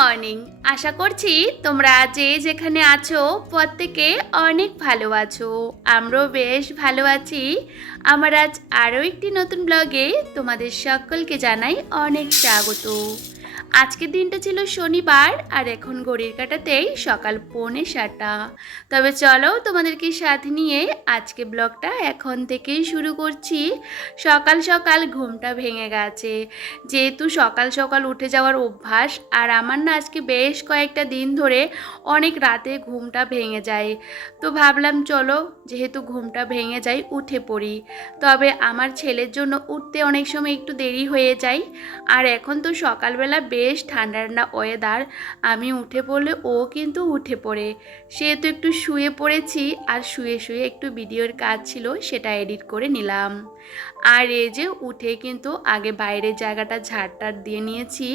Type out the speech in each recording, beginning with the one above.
Morning আশা করছি তোমরা যে যেখানে আছো প্রত্যেকে অনেক ভালো আছো। আমরাও বেশ ভালো আছি। আমার আজ আরও একটি নতুন ব্লগে তোমাদের সকলকে জানাই অনেক স্বাগত। আজকের দিনটা ছিল শনিবার আর এখন ঘড়ির কাটাতেই সকাল পৌনে সাতটা। তবে চলো তোমাদেরকে সাথে নিয়ে আজকে ব্লগটা এখন থেকেই শুরু করছি। সকাল সকাল ঘুমটা ভেঙে গেছে। যেহেতু সকাল সকাল উঠে যাওয়ার অভ্যাস আর আমার না আজকে বেশ কয়েকটা দিন ধরে অনেক রাতে ঘুমটা ভেঙে যায়। তো ভাবলাম চলো যেহেতু ঘুমটা ভেঙে যায় উঠে পড়ি। তবে আমার ছেলের জন্য উঠতে অনেক সময় একটু দেরি হয়ে যায়। আর এখন তো সকালবেলা বেশ ঠান্ডা ঠান্ডা ওয়েদার আমি উঠে পড়লে ও কিন্তু উঠে পড়ে। সে তো একটু শুয়ে পড়েছি আর শুয়ে শুয়ে একটু ভিডিওর কাজ ছিল, সেটা এডিট করে নিলাম। আর এই যে উঠে কিন্তু আগে বাইরের জায়গাটা ঝাড়টার দিয়ে নিয়েছি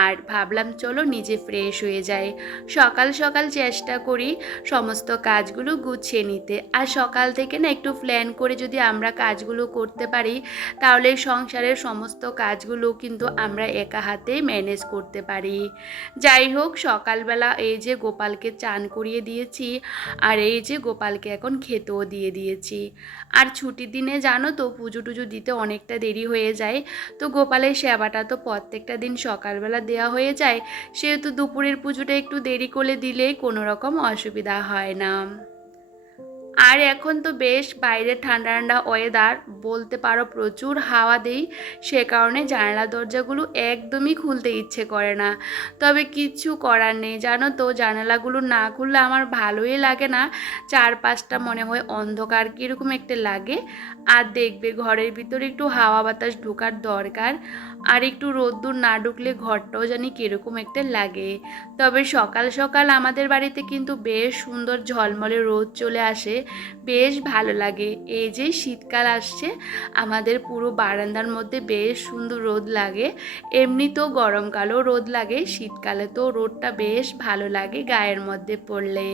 আর ভাবলাম চলো নিজে ফ্রেশ হয়ে যায় সকাল সকাল চেষ্টা করি সমস্ত কাজগুলো গুছিয়ে নিতে। আর সকাল থেকে না একটু প্ল্যান করে যদি আমরা কাজগুলো করতে পারি, তাহলে সংসারের সমস্ত কাজগুলো কিন্তু আমরা একা হাতে ম্যানেজ করতে পারি। যাই হোক, সকালবেলা এই যে গোপালকে চান করিয়ে দিয়েছি, আর এই যে গোপালকে এখন খেতেও দিয়ে দিয়েছি। আর ছুটির দিনে জানো তো পুজো টুজো দিতে অনেকটা দেরি হয়ে যায়। তো গোপালের সেবাটা তো প্রত্যেকটা দিন সকালবেলা দেওয়া হয়ে যায়। সেহেতু দুপুরের পুজোটা একটু দেরি করে দিলে কোনো রকম অসুবিধা হয় না। আর এখন তো বেশ বাইরে ঠান্ডা ঠান্ডা ওয়েদার বলতে পারো প্রচুর হাওয়া দেই, সে কারণে জানালা দরজাগুলো একদমই খুলতে ইচ্ছে করে না। তবে কিচ্ছু করার নেই, জানো তো, জানালাগুলো না খুললে আমার ভালোই লাগে না। চারপাশটা মনে হয় অন্ধকার, কীরকম একটা লাগে। আর দেখবে ঘরের ভিতরে একটু হাওয়া বাতাস ঢোকার দরকার, আর একটু রোদ্দুর না ঢুকলে ঘরটাও জানি কীরকম একটা লাগে। তবে সকাল সকাল আমাদের বাড়িতে কিন্তু বেশ সুন্দর ঝলমলে রোদ চলে আসে বেশ ভালো লাগে। এই যে শীতকাল আসছে, আমাদের পুরো বারান্দার মধ্যে বেশ সুন্দর রোদ লাগে। এমনিতেও গরমকালেও রোদ লাগে, শীতকালে তো রোদটা বেশ ভালো লাগে গায়ের মধ্যে পড়লে।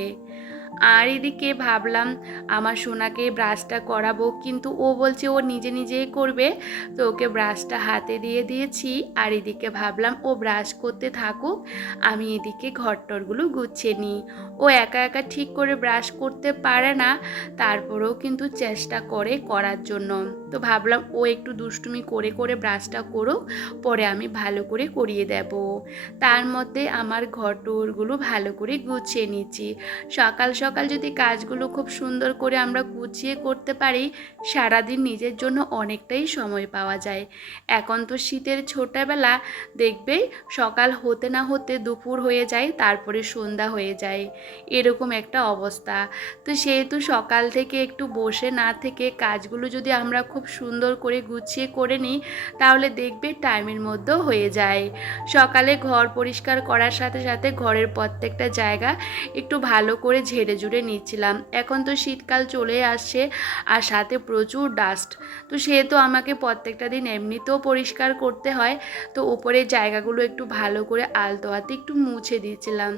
আর এদিকে ভাবলাম, আমার সোনাকে ব্রাশটা করাবো। কিন্তু ও বলছে, ও নিজে নিজেই করবে। তো ওকে ব্রাশটা হাতে দিয়ে দিয়েছি। আর এদিকে ভাবলাম, ও ব্রাশ করতে থাকুক, আমি এদিকে ঘরটরগুলো গুছিয়ে নিই। ও একা একা ঠিক করে ব্রাশ করতে পারে না, তারপরেও কিন্তু চেষ্টা করে করার জন্য। তো ভাবলাম, ও একটু দুষ্টুমি করে করে ব্রাশটা করুক, পরে আমি ভালো করে করিয়ে দেব। তার মধ্যে আমার ঘরটরগুলো ভালো করে গুছিয়ে নিচ্ছি। সকাল সকাল যদি কাজগুলো খুব সুন্দর করে আমরা গুছিয়ে করতে পারি, সারাদিন নিজের জন্য অনেকটাই সময় পাওয়া যায়। এখন তো শীতের ছোটোবেলা দেখবে সকাল হতে না হতে দুপুর হয়ে যায়, তারপরে সন্ধ্যা হয়ে যায়। এরকম একটা অবস্থা। তো সেহেতু সকাল থেকে একটু বসে না থেকে কাজগুলো যদি আমরা খুব সুন্দর করে গুছিয়ে করে নিই, তাহলে দেখবে টাইমের মধ্যেও হয়ে যায়। সকালে ঘর পরিষ্কার করার সাথে সাথে ঘরের প্রত্যেকটা জায়গা একটু ভালো করে ঝেড়ে জুড়ে নিচ্ছিলাম। এখন তো শীতকাল চলে আসছে আর সাথে প্রচুর ডাস্ট তো সেহেতু আমাকে প্রত্যেকটা দিন এমনিতেও পরিষ্কার করতে হয়। তো ওপরের জায়গাগুলো একটু ভালো করে আলতো হাতে একটু মুছে দিয়েছিলাম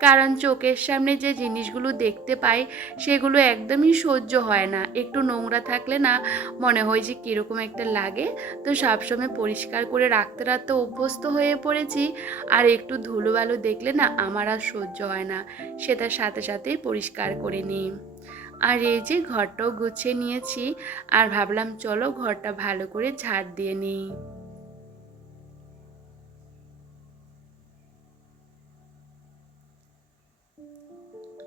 কারণ চোখের সামনে যে জিনিসগুলো দেখতে পাই, সেগুলো একদমই সহ্য হয় না। একটু নোংরা থাকলে না মনে হয় যে কীরকম একটা লাগে। তো সবসময় পরিষ্কার করে রাখতে রাখতে অভ্যস্ত হয়ে পড়েছি। আর একটু ধুলো বালু দেখলে না আমার আর সহ্য হয় না। সেটার সাথে সাথেই পরিষ্কার করে নিই। আর এই যে ঘরটাও গুছিয়ে নিয়েছি, আর ভাবলাম চলো ঘরটা ভালো করে ঝাড় দিয়ে নিই।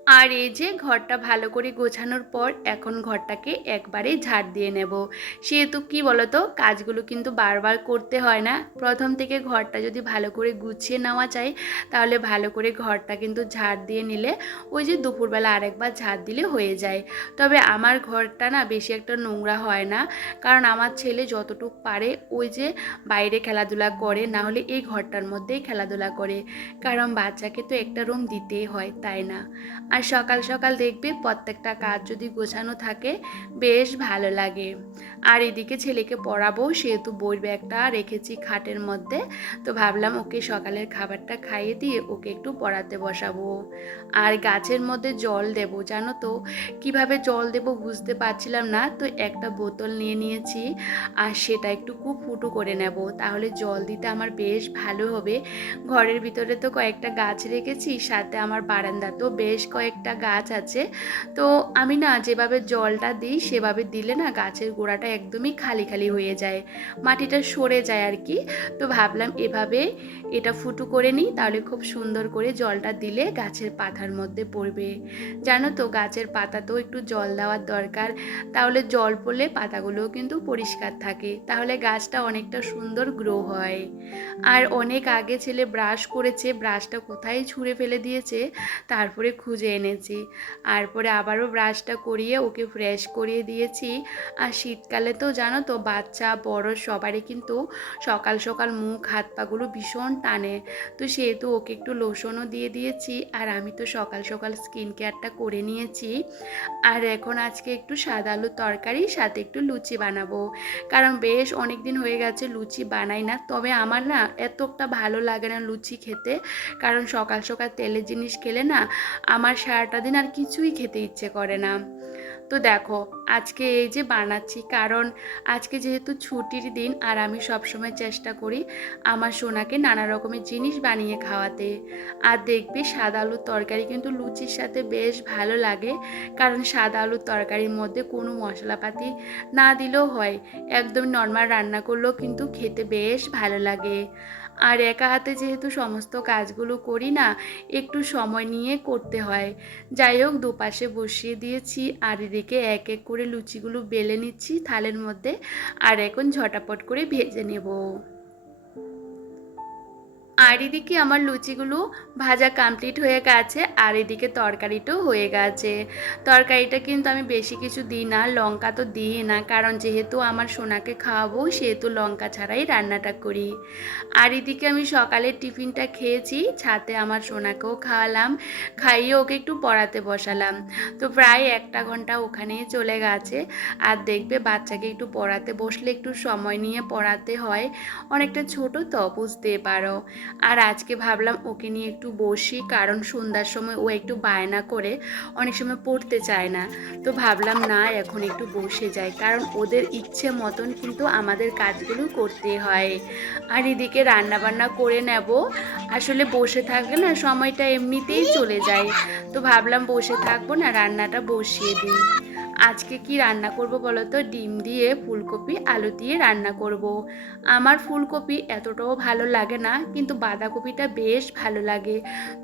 আর এই যে ঘরটা ভালো করে গোছানোর পর এখন ঘরটাকে একবারে ঝাড় দিয়ে নেব। সেহেতু কি বলতো, কাজগুলো কিন্তু বারবার করতে হয় না। প্রথম থেকে ঘরটা যদি ভালো করে গুছিয়ে নেওয়া যায়, তাহলে ভালো করে ঘরটা কিন্তু ঝাড় দিয়ে নিলে ওই যে দুপুরবেলা আরেকবার ঝাড় দিলে হয়ে যায়। তবে আমার ঘরটা না বেশি একটা নোংরা হয় না। কারণ আমার ছেলে যতটুকু পারে ওই যে বাইরে খেলাধুলা করে, না হলে এই ঘরটার মধ্যেই খেলাধুলা করে। কারণ বাচ্চাকে তো একটা রুম দিতেই হয়, তাই না? আর সকাল সকাল দেখবে প্রত্যেকটা কাজ যদি গোছানো থাকে, বেশ ভালো লাগে। আর এদিকে ছেলেকে পড়াবো, সেহেতু বইয়ের ব্যাগটা রেখেছি খাটের মধ্যে। তো ভাবলাম ওকে সকালের খাবারটা খাইয়ে দিয়ে ওকে একটু পড়াতে বসাবো। আর গাছের মধ্যে জল দেব, জানো তো? কীভাবে জল দেব বুঝতে পারছিলাম না, তো একটা বোতল নিয়ে নিয়েছি। আর সেটা একটু খুব ফুটো করে নেব, তাহলে জল দিতে আমার বেশ ভালো হবে। ঘরের ভিতরে তো কয়েকটা গাছ রেখেছি, সাথে আমার বারান্দাতেও বেশ কয়েকটা গাছ আছে। তো আমি না যেভাবে জলটা দিই, সেভাবে দিলে না গাছের গোড়াটা একদমই খালি খালি হয়ে যায়, মাটিটা সরে যায় আর কি তো ভাবলাম এভাবে এটা ফুটো করে নিই, তাহলে খুব সুন্দর করে জলটা দিলে গাছের পাতার মধ্যে পড়বে। জানো তো, গাছের পাতাতেও একটু জল দেওয়ার দরকার, তাহলে জল পড়লে পাতাগুলোও কিন্তু পরিষ্কার থাকে, তাহলে গাছটা অনেকটা সুন্দর গ্রো হয়। আর অনেক আগে ছেলে ব্রাশ করেছে ব্রাশটা কোথায় ছুঁড়ে ফেলে দিয়েছে, তারপরে খুঁজে এনেছি। আর পরে আবারও ব্রাশটা করিয়ে ওকে ফ্রেশ করিয়ে দিয়েছি। আর শীতকালে তো জানো তো, বাচ্চা, বড় সবারই কিন্তু সকাল সকাল মুখ, হাত পাগুলো ভীষণ টানে। তো সেহেতু ওকে একটু লোশনও দিয়ে দিয়েছি। আর আমি তো সকাল সকাল স্কিন কেয়ারটা করে নিয়েছি। আর এখন আজকে একটু সাদা আলুর তরকারি, সাথে একটু লুচি বানাবো। কারণ বেশ অনেক দিন হয়ে গেছে লুচি বানাই না। তবে আমার না এতটা ভালো লাগে না লুচি খেতে। কারণ সকাল সকাল তেলের জিনিস খেলে না আমার সারাটা দিন আর কিছুই খেতে ইচ্ছে করে না। তো দেখো, আজকে এই যে বানাচ্ছি, কারণ আজকে যেহেতু ছুটির দিন, আর আমি সবসময় চেষ্টা করি আমার সোনাকে নানা রকমের জিনিস বানিয়ে খাওয়াতে। আর দেখবে সাদা আলুর তরকারি কিন্তু লুচির সাথে বেশ ভালো লাগে, কারণ সাদা আলুর তরকারির মধ্যে কোনো মশলাপাতি না দিলেও হয়। একদম নর্মাল রান্না করলেও কিন্তু খেতে বেশ ভালো লাগে। আর একা হাতে যেহেতু সমস্ত কাজগুলো করি না, একটু সময় নিয়ে করতে হয়। যাই হোক, দুপাশে বসিয়ে দিয়েছি, আর এদিকে এক এক করে লুচিগুলো বেলে নিচ্ছি, থালের মধ্যে, আর এখন ঝটাপট করে ভেজে নেব। আর এদিকে আমার লুচিগুলো ভাজা কমপ্লিট হয়ে গেছে, আর এদিকে তরকারিটাও হয়ে গেছে। তরকারিটা কিন্তু আমি বেশি কিছু দিই না, লঙ্কা তো দিই না, কারণ যেহেতু আমার সোনাকে খাওয়াবো, সেহেতু লঙ্কা ছাড়াই রান্নাটা করি। আর এদিকে আমি সকালে টিফিনটা খেয়েছি, ছাতে আমার সোনাকেও খাওয়ালাম, খাইয়ে ওকে একটু পড়াতে বসালাম। তো প্রায় একটা ঘণ্টা ওখানেই চলে গেছে, আর দেখবে বাচ্চাকে একটু পড়াতে বসলে একটু সময় নিয়ে পড়াতে হয়, অনেকটা ছোট তো, বুঝতে পারো। আর আজকে ভাবলাম ওকে নিয়ে একটু বসি, কারণ সন্ধ্যার সময় ও একটু বায়না করে অনেক সময় পড়তে চায় না। তো ভাবলাম না, এখন একটু বসে যাই, কারণ ওদের ইচ্ছে মতন কিন্তু আমাদের কাজগুলো করতে হয়। আর এদিকে রান্না বান্না করে নেব। আসলে বসে থাকলে না সময়টা এমনিতেই চলে যায়। তো ভাবলাম বসে থাকব না, রান্নাটা বসিয়ে দিই। আজকে কি রান্না করব বলো তো? ডিম দিয়ে ফুলকপি, আলু দিয়ে রান্না করব। আমার ফুলকপি এতটাও ভালো লাগে না, কিন্তু বাঁধাকপিটা বেশ ভালো লাগে।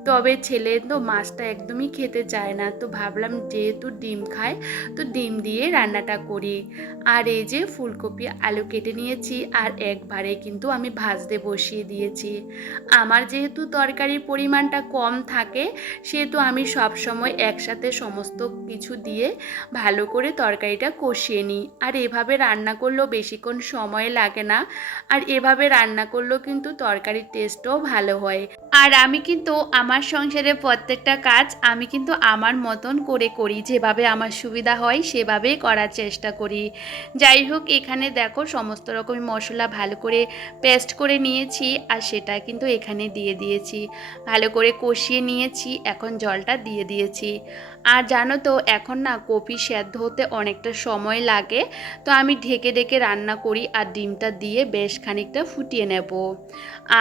তবে ছেলে তো মাছটা একদমই খেতে চায় না, তো ভাবলাম যেহেতু ডিম খায়, তো ডিম দিয়ে রান্নাটা করি। আর এই যে ফুলকপি, আলু কেটে নিয়েছি, আর একবারে কিন্তু আমি ভাজতে বসিয়ে দিয়েছি। আমার যেহেতু তরকারির পরিমাণটা কম থাকে, সেহেতু আমি সব সময় একসাথে সমস্ত কিছু দিয়ে ভালো করে তরকারিটা কষিয়ে নিই। আর এভাবে রান্না করলেও বেশিক্ষণ সময় লাগে না। আর এভাবে রান্না করলেও কিন্তু তরকারির টেস্টও ভালো হয়। আর আমি কিন্তু আমার সংসারের প্রত্যেকটা কাজ আমি কিন্তু আমার মতন করে করি। যেভাবে আমার সুবিধা হয় সেভাবেই করার চেষ্টা করি। যাই হোক, এখানে দেখো সমস্ত রকমের মশলা ভালো করে পেস্ট করে নিয়েছি আর সেটা কিন্তু এখানে দিয়ে দিয়েছি। ভালো করে কষিয়ে নিয়েছি, এখন জলটা দিয়ে দিয়েছি। আর জানো তো, এখন না কপি সেদ্ধ হতে অনেকটা সময় লাগে, তো আমি ঢেকে ঢেকে রান্না করি আর ডিমটা দিয়ে বেশ খানিকটা ফুটিয়ে নেব।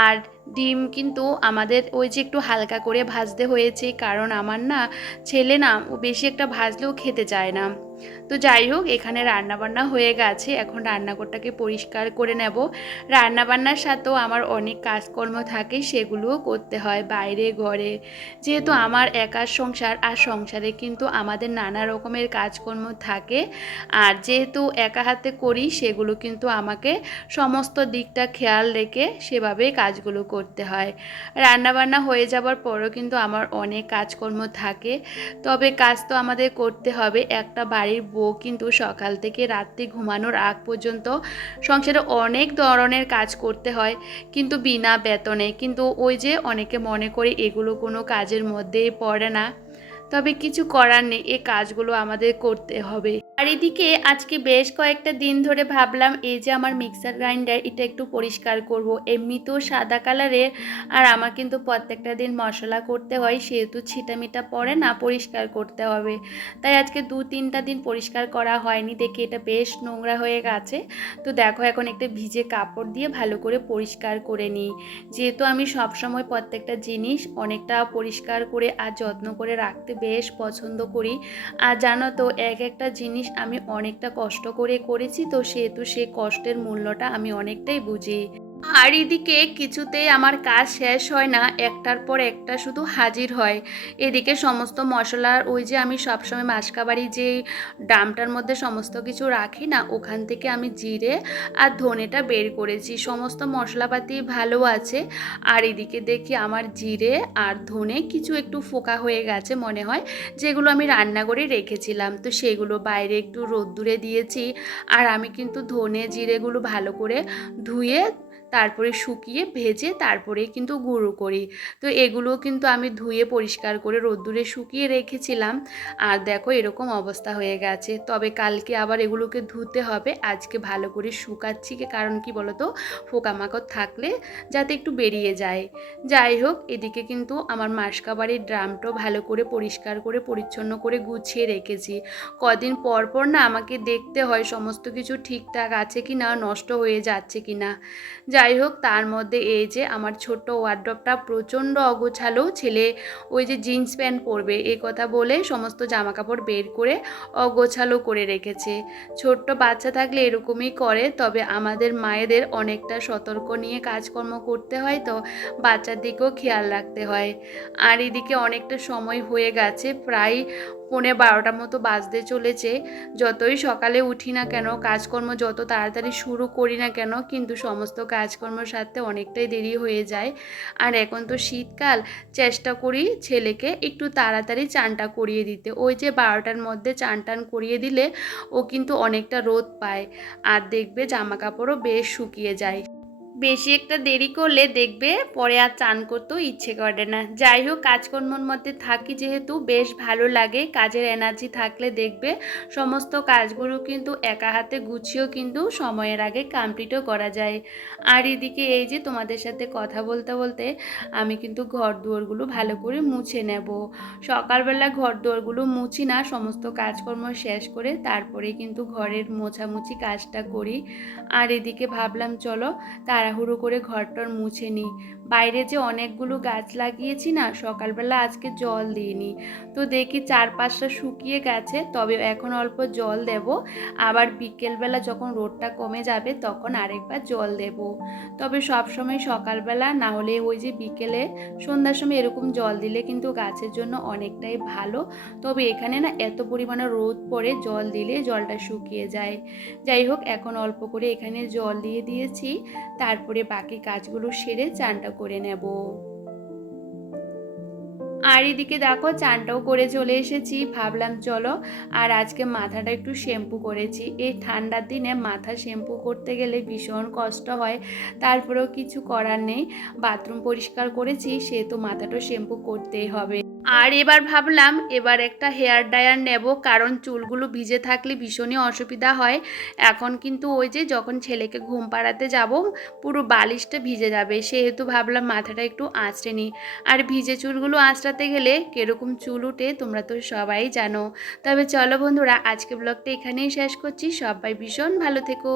আর ডিম কিন্তু আমাদের ওই যে একটু হালকা করে ভাজতে হয়েছে, কারণ আমার না ছেলে না ও বেশি একটা ভাজলেও খেতে চায় না। তো যাই হোক, এখানে রান্নাবান্না হয়ে গেছে। এখন রান্নাঘরটাকে পরিষ্কার করে নেব। রান্নাবান্নার সাথেও আমার অনেক কাজকর্ম থাকে, সেগুলোও করতে হয় বাইরে, ঘরে। যেহেতু আমার একার সংসার, আর সংসারে কিন্তু আমাদের নানা রকমের কাজকর্ম থাকে, আর যেহেতু একা হাতে করি, সেগুলো কিন্তু আমাকে সমস্ত দিকটা খেয়াল রেখে সেভাবে কাজগুলো করতে হয়। রান্নাবান্না হয়ে যাবার পরও কিন্তু আমার অনেক কাজকর্ম থাকে। তবে কাজ তো আমাদের করতে হবে, একটা বাড়ির বউ কিন্তু সকাল থেকে রাত্রি ঘুমানোর আগ পর্যন্ত সংসারে অনেক ধরনের কাজ করতে হয়, কিন্তু বিনা বেতনে। কিন্তু ওই যে অনেকে মনে করে এগুলো কোনো কাজের মধ্যেই পড়ে না। তবে কিছু করার নেই, এ কাজগুলো আমাদের করতে হবে। আর এদিকে আজকে বেশ কয়েকটা দিন ধরে ভাবলাম, এই যে আমার মিক্সার গ্রাইন্ডার, এটা একটু পরিষ্কার করব। এমনিতেও সাদা কালারের, আর আমার কিন্তু প্রত্যেকটা দিন মশলা করতে হয়, সেহেতু ছিটামিটা পরে না পরিষ্কার করতে হবে। তাই আজকে দু তিনটা দিন পরিষ্কার করা হয়নি, দেখে এটা বেশ নোংরা হয়ে গেছে। তো দেখো এখন একটা ভিজে কাপড় দিয়ে ভালো করে পরিষ্কার করে নিই। যেহেতু আমি সব সময় প্রত্যেকটা জিনিস অনেকটা পরিষ্কার করে আর যত্ন করে রাখতে বেশ পছন্দ করি। আর জানো তো, এক একটা জিনিস আমি অনেকটা কষ্ট করে করেছি, তো সেহেতু সে কষ্টের মূল্যটা আমি অনেকটাই বুঝি। আর এদিকে কিছুতেই আমার কাজ শেষ হয় না, একটার পর একটা শুধু হাজির হয়। এদিকে সমস্ত মশলার ওই যে আমি সবসময় মাসকাবাড়ি যে ড্রামটার মধ্যে সমস্ত কিছু রাখি না, ওখান থেকে আমি জিরে আর ধনেটা বের করেছি। সমস্ত মশলাপাতি ভালো আছে। আর এদিকে দেখি আমার জিরে আর ধনে কিছু একটু ফোকা হয়ে গেছে মনে হয়, যেগুলো আমি রান্না করে রেখেছিলাম। তো সেগুলো বাইরে একটু রোদ্দুরে দিয়েছি। আর আমি কিন্তু ধনে জিরেগুলো ভালো করে ধুয়ে তারপরে শুকিয়ে ভেজে তারপরে কিন্তু গুঁড়ো করি। তো এগুলো কিন্তু আমি ধুয়ে পরিষ্কার করে রোদ্দুরে শুকিয়ে রেখেছিলাম। আর দেখো এরকম অবস্থা হয়ে গেছে। তবে কালকে আবার এগুলোকে ধুতে হবে। আজকে ভালো করে শুকাচ্ছি কারণ কি বলতো? পোকামাকড় থাকলে যাতে একটু বেরিয়ে যায়। যাই হোক, এদিকে কিন্তু আমার মাসকাবাড়ির ড্রামটাও ভালো করে পরিষ্কার করে, পরিচ্ছন্ন করে গুছিয়ে রেখেছি। কদিন পর পর না আমাকে দেখতে হয় সমস্ত কিছু ঠিকঠাক আছে কি না নষ্ট হয়ে যাচ্ছে কি না যাই হোক, তার মধ্যে এই যে আমার ছোট্ট ওয়ার্ড্রপটা প্রচণ্ড অগোছালো। ছেলে ওই যে জিন্স প্যান্ট পরবে এই কথা বলে সমস্ত জামা কাপড় বের করে অগোছালো করে রেখেছে। ছোট্ট বাচ্চা থাকলে এরকমই করে, তবে আমাদের মায়েদের অনেকটা সতর্ক নিয়ে কাজকর্ম করতে হয় তো বাচ্চার দিকেও খেয়াল রাখতে হয়। আর এদিকে অনেকটা সময় হয়ে গেছে, প্রায় পৌনে বারোটার মতো বাজতে চলেছে। যতই সকালে উঠি না কেন, কাজকর্ম যত তাড়াতাড়ি শুরু করি না কেন, কিন্তু সমস্ত কাজকর্মের সাথে অনেকটাই দেরি হয়ে যায়। আর এখন তো শীতকাল, চেষ্টা করি ছেলেকে একটু তাড়াতাড়ি চানটা করিয়ে দিতে। ওই যে বারোটার মধ্যে চান টান করিয়ে দিলে ও কিন্তু অনেকটা রোদ পায়। আর দেখবে জামা কাপড়ও বেশ শুকিয়ে যায়। বেশি একটা দেরি করলে দেখবে পরে আর চান করতেও ইচ্ছে করে না। যাই হোক, কাজকর্মর মধ্যে থাকি যেহেতু বেশ ভালো লাগে, কাজের এনার্জি থাকলে দেখবে সমস্ত কাজগুলো কিন্তু একা হাতে গুছিয়েও কিন্তু সময়ের আগে কমপ্লিটও করা যায়। আর এদিকে এই যে তোমাদের সাথে কথা বলতে বলতে আমি কিন্তু ঘর দুয়ারগুলো ভালো করে মুছে নেব। সকালবেলা ঘর দুয়ারগুলো মুছি না, সমস্ত কাজকর্ম শেষ করে তারপরে কিন্তু ঘরের মোছামুছি কাজটা করি। আর এদিকে ভাবলাম, চলো তাড়াহুড়ো করে ঘরটর মুছে নিই বাইরে যে অনেকগুলো গাছ লাগিয়েছি না, সকালবেলা আজকে জল দিইনি। তো দেখি চার পাঁচটা শুকিয়ে গেছে, তবে এখন অল্প জল দেব। আবার বিকেলবেলা যখন রোদটা কমে যাবে, তখন আরেকবার জল দেব। তবে সব সময় সকালবেলা, না হলে ওই যে বিকেলে সন্ধ্যার সময় এরকম জল দিলে কিন্তু গাছের জন্য অনেকটাই ভালো। তবে এখানে না এত পরিমাণে রোদ পড়ে, জল দিলে জলটা শুকিয়ে যায়। যাই হোক, এখন অল্প করে এখানে জল দিয়ে দিয়েছি। তারপরে বাকি কাজগুলো সেরে চানটা করে নেব। আর এদিকে দেখো, চানটাও করে চলে এসেছি। ভাবলাম, চলো, আর আজকে মাথাটা একটু শ্যাম্পু করেছি। এই ঠান্ডার দিনে মাথা শ্যাম্পু করতে গেলে ভীষণ কষ্ট হয়। তারপরেও কিছু করার নেই। বাথরুম পরিষ্কার করেছি, সে তো মাথাটা শ্যাম্পু করতেই হবে। আর এবার ভাবলাম এবার একটা হেয়ার ড্রায়ার নেব, কারণ চুলগুলো ভিজে থাকলে ভীষণই অসুবিধা হয়। এখন কিন্তু ওই যে যখন ছেলেকে ঘুম পাড়াতে যাব, পুরো বালিশটা ভিজে যাবে। সেহেতু ভাবলাম মাথাটা একটু আঁচড়ে নিই। আর ভিজে চুলগুলো আঁচড়াতে গেলে কীরকম চুল উঠে তোমরা তো সবাই জানো। তবে চলো বন্ধুরা, আজকে ব্লগটা এখানেই শেষ করছি। সবাই ভীষণ ভালো থেকো।